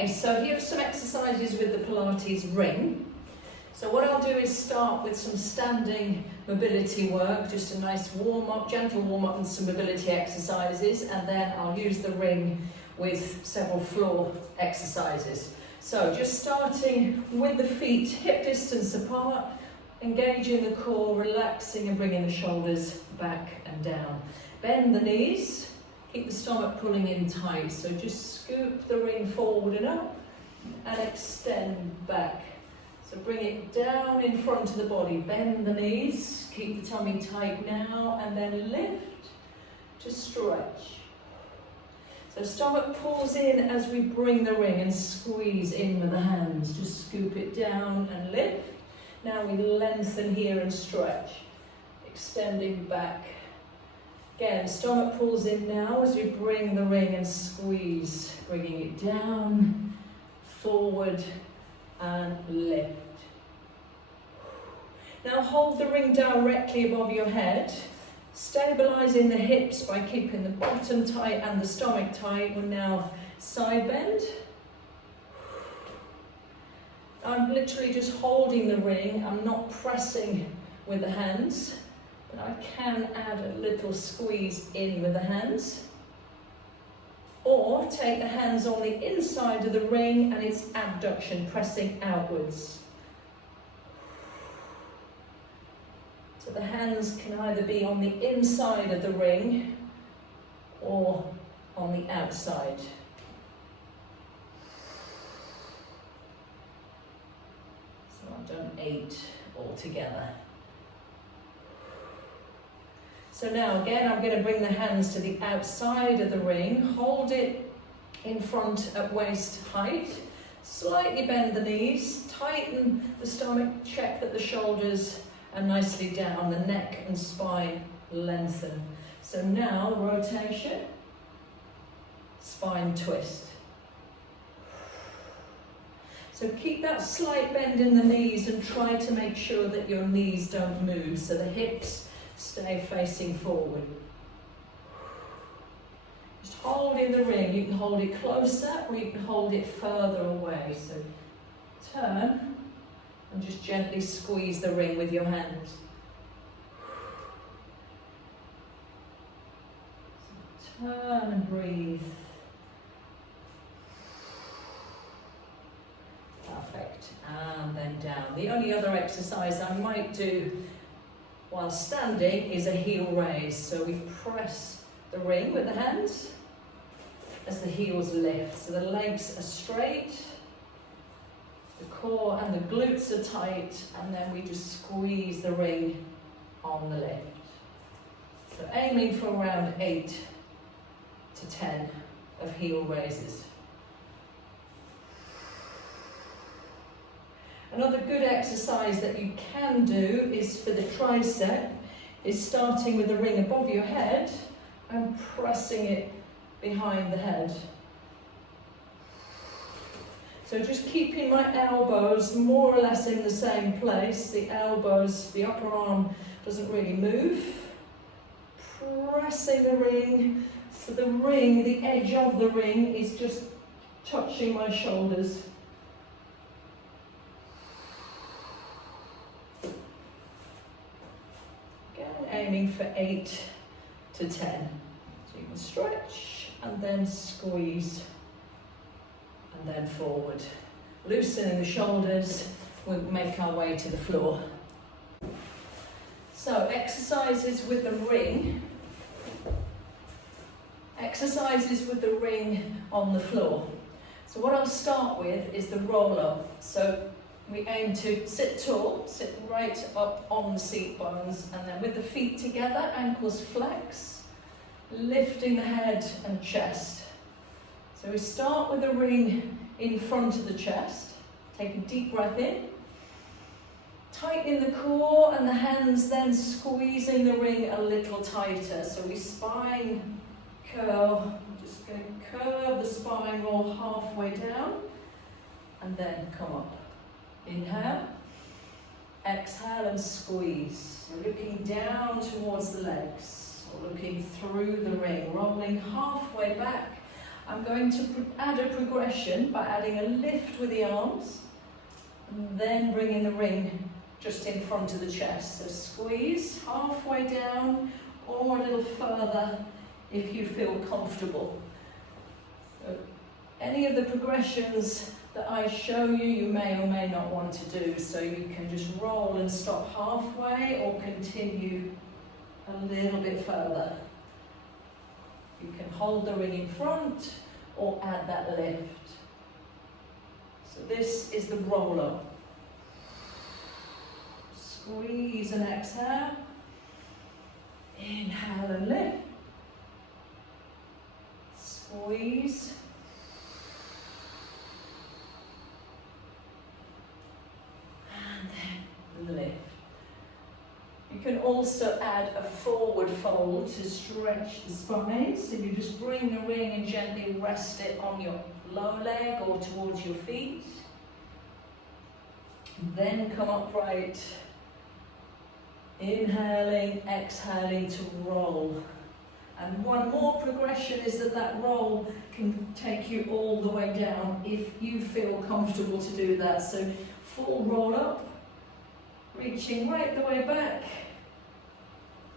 Okay, so here's some exercises with the Pilates ring. So what I'll do is start with some standing mobility work, just a nice warm-up, gentle warm-up and some mobility exercises, and then I'll use the ring with several floor exercises. So just starting with the feet hip distance apart, engaging the core, relaxing and bringing the shoulders back and down. Bend the knees, keep the stomach pulling in tight, so just scoop the ring forward and up and extend back. So bring it down in front of the body, bend the knees, keep the tummy tight now and then lift to stretch. So stomach pulls in as we bring the ring and squeeze in with the hands. Just scoop it down and lift. Now we lengthen here and stretch, extending back. Again, stomach pulls in now as we bring the ring and squeeze, bringing it down, forward and lift. Now hold the ring directly above your head, stabilizing the hips by keeping the bottom tight and the stomach tight. We're now side bend. I'm literally just holding the ring, I'm not pressing with the hands, but I can add a little squeeze in with the hands. Or take the hands on the inside of the ring and it's abduction, pressing outwards. So the hands can either be on the inside of the ring or on the outside. So I've done 8 altogether. So now again, I'm going to bring the hands to the outside of the ring, hold it in front at waist height, slightly bend the knees, tighten the stomach, check that the shoulders are nicely down, the neck and spine lengthen. So now rotation, spine twist. So keep that slight bend in the knees and try to make sure that your knees don't move, so the hips stay facing forward. Just holding the ring, you can hold it closer or you can hold it further away. So turn and just gently squeeze the ring with your hands. So turn and breathe. Perfect. And then down. The only other exercise I might do while standing is a heel raise. So we press the ring with the hands as the heels lift. So the legs are straight, the core and the glutes are tight, and then we just squeeze the ring on the lift. So aiming for around 8 to 10 of heel raises. Another good exercise that you can do is for the tricep, is starting with the ring above your head and pressing it behind the head. So just keeping my elbows more or less in the same place, the elbows, the upper arm doesn't really move. Pressing the ring, so the ring, the edge of the ring is just touching my shoulders. Aiming for 8 to 10. So you can stretch and then squeeze and then forward. Loosening the shoulders, we'll make our way to the floor. So exercises with the ring. Exercises with the ring on the floor. So what I'll start with is the roll up. So we aim to sit tall, sit right up on the seat bones, and then with the feet together, ankles flex, lifting the head and chest. So we start with the ring in front of the chest. Take a deep breath in. Tighten the core and the hands then squeezing the ring a little tighter. So we spine curl. I'm just going to curve the spine, roll halfway down, and then come up. Inhale, exhale and squeeze. So looking down towards the legs, or looking through the ring, rolling halfway back I'm going to add a progression by adding a lift with the arms, and then bringing the ring just in front of the chest. So squeeze halfway down or a little further if you feel comfortable. So any of the progressions that I show you, you may or may not want to do. So you can just roll and stop halfway or continue a little bit further. You can hold the ring in front or add that lift. So this is the roll up. Squeeze and exhale. Inhale and lift. Squeeze. And then lift. You can also add a forward fold to stretch the spine. So you just bring the ring and gently rest it on your lower leg or towards your feet. Then come upright. Inhaling, exhaling to roll. And one more progression is that roll can take you all the way down if you feel comfortable to do that. So full roll up, reaching right the way back,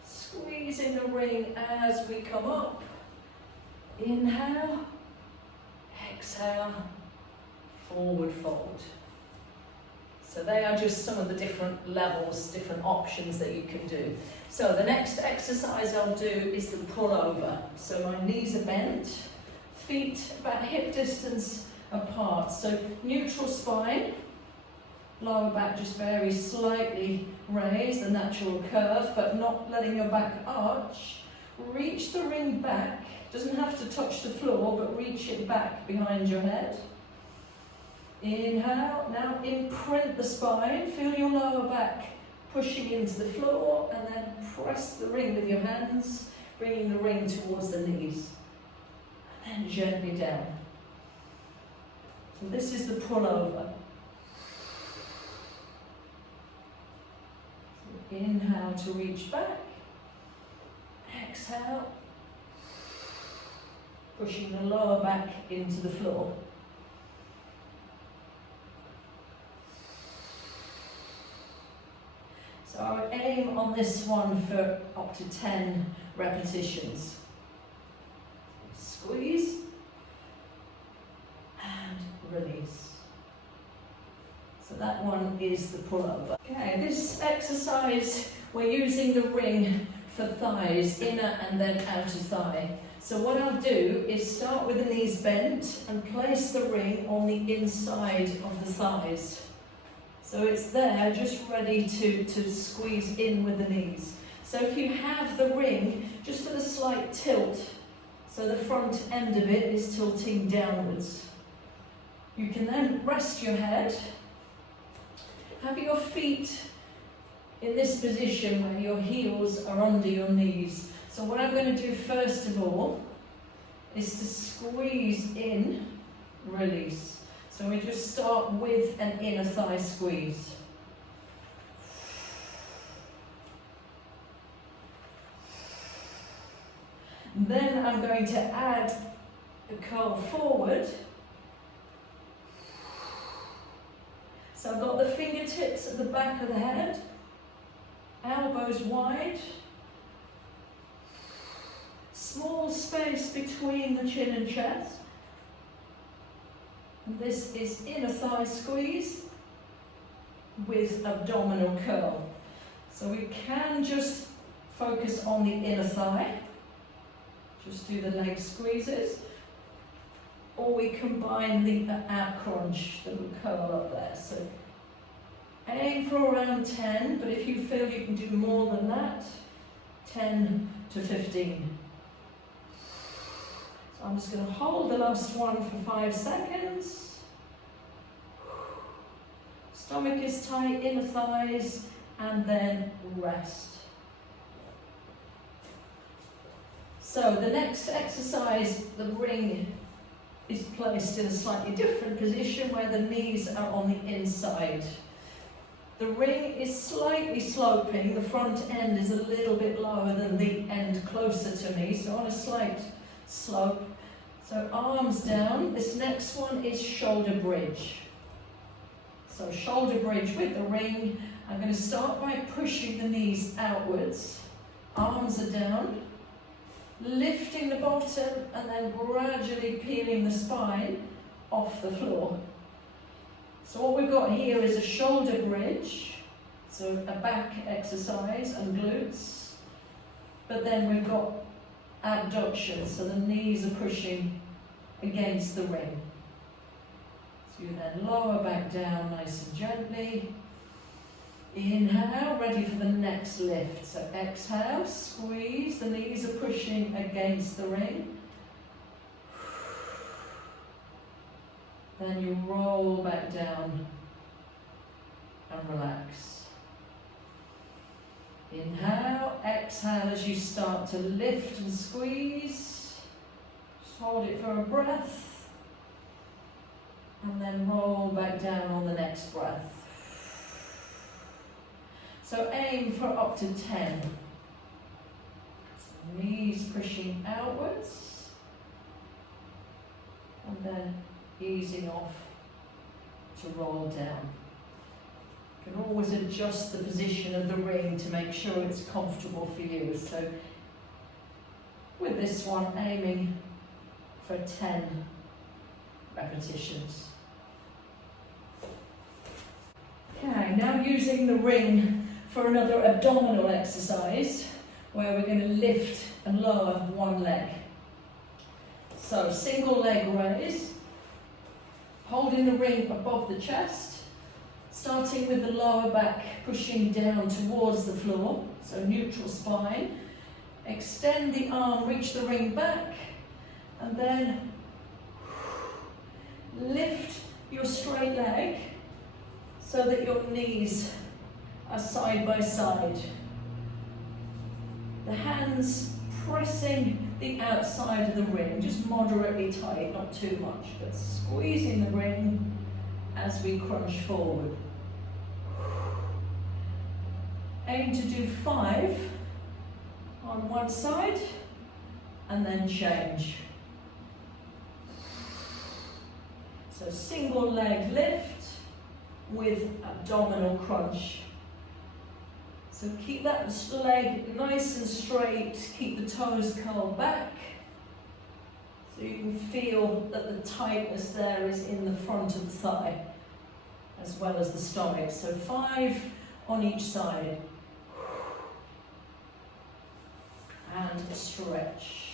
squeezing the ring as we come up. Inhale, exhale, forward fold. So they are just some of the different levels, different options that you can do. So the next exercise I'll do is the pull over. So my knees are bent, feet about hip distance apart. So neutral spine, lower back just very slightly raised, the natural curve, but not letting your back arch. Reach the ring back, doesn't have to touch the floor, but reach it back behind your head. Inhale, now imprint the spine, feel your lower back pushing into the floor, and then press the ring with your hands, bringing the ring towards the knees, and then gently down. So this is the pull over. So inhale to reach back, exhale, pushing the lower back into the floor. So I would aim on this one for up to 10 repetitions. Squeeze and release. So that one is the pull-over. Okay, this exercise, we're using the ring for thighs, inner and then outer thigh. So what I'll do is start with the knees bent and place the ring on the inside of the thighs. So it's there, just ready to squeeze in with the knees. So if you have the ring, just at a slight tilt, so the front end of it is tilting downwards. You can then rest your head, have your feet in this position where your heels are under your knees. So what I'm going to do first of all is to squeeze in, release. So we just start with an inner thigh squeeze. Then I'm going to add a curl forward. So I've got the fingertips at the back of the head, elbows wide, small space between the chin and chest. And this is inner thigh squeeze with abdominal curl. So we can just focus on the inner thigh, just do the leg squeezes, or we combine the ab crunch, the curl up there. So aim for around 10, but if you feel you can do more than that, 10 to 15. I'm just going to hold the last one for 5 seconds. Stomach is tight, inner thighs, and then rest. So the next exercise, the ring is placed in a slightly different position where the knees are on the inside. The ring is slightly sloping, the front end is a little bit lower than the end closer to me, so on a slight slope. So arms down. This next one is shoulder bridge. So shoulder bridge with the ring. I'm going to start by pushing the knees outwards. Arms are down. Lifting the bottom and then gradually peeling the spine off the floor. So what we've got here is a shoulder bridge, so a back exercise and glutes, but then we've got abduction, so the knees are pushing against the ring. So you then lower back down nice and gently. Inhale, ready for the next lift. So exhale, squeeze, the knees are pushing against the ring. Then you roll back down and relax. Inhale, exhale as you start to lift and squeeze. Just hold it for a breath. And then roll back down on the next breath. So aim for up to 10. So knees pushing outwards. And then easing off to roll down. You can always adjust the position of the ring to make sure it's comfortable for you. So with this one, aiming for 10 repetitions. Okay, now using the ring for another abdominal exercise where we're going to lift and lower one leg. So single leg raise. Holding the ring above the chest, starting with the lower back pushing down towards the floor, so neutral spine. Extend the arm, reach the ring back, and then lift your straight leg so that your knees are side by side. The hands pressing the outside of the ring, just moderately tight, not too much, but squeezing the ring as we crunch forward. Aim to do 5 on one side and then change. So single leg lift with abdominal crunch. So keep that leg nice and straight, keep the toes curled back, so you can feel that the tightness there is in the front of the thigh, as well as the stomach. So 5 on each side. And stretch.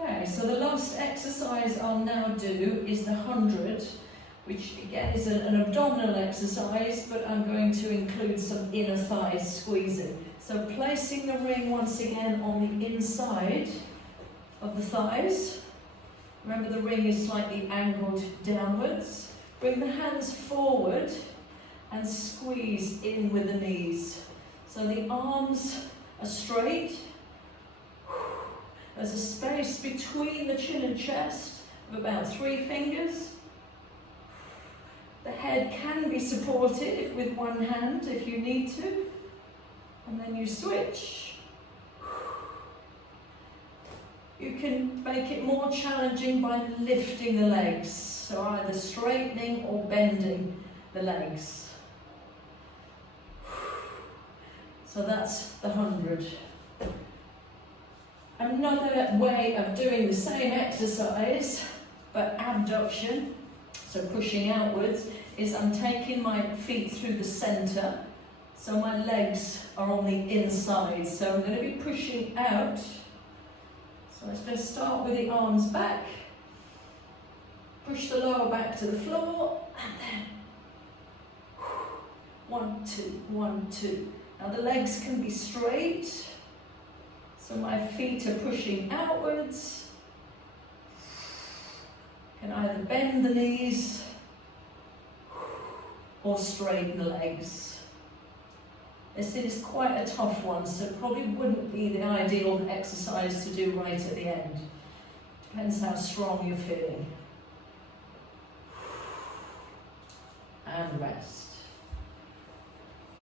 Okay, so the last exercise I'll now do is the 100, which again is an abdominal exercise, but I'm going to include some inner thigh squeezing. So placing the ring once again on the inside of the thighs. Remember the ring is slightly angled downwards. Bring the hands forward and squeeze in with the knees. So the arms are straight. There's a space between the chin and chest of about 3 fingers. The head can be supported with one hand if you need to. And then you switch. You can make it more challenging by lifting the legs. So either straightening or bending the legs. So that's the 100. Another way of doing the same exercise, but abduction, so pushing outwards, is I'm taking my feet through the center, so my legs are on the inside. So I'm going to be pushing out. So I'm going to start with the arms back, push the lower back to the floor, and then 1, 2, 1, 2. Now the legs can be straight. So my feet are pushing outwards. Can either bend the knees or straighten the legs. This is quite a tough one, so it probably wouldn't be the ideal exercise to do right at the end. Depends how strong you're feeling. And rest.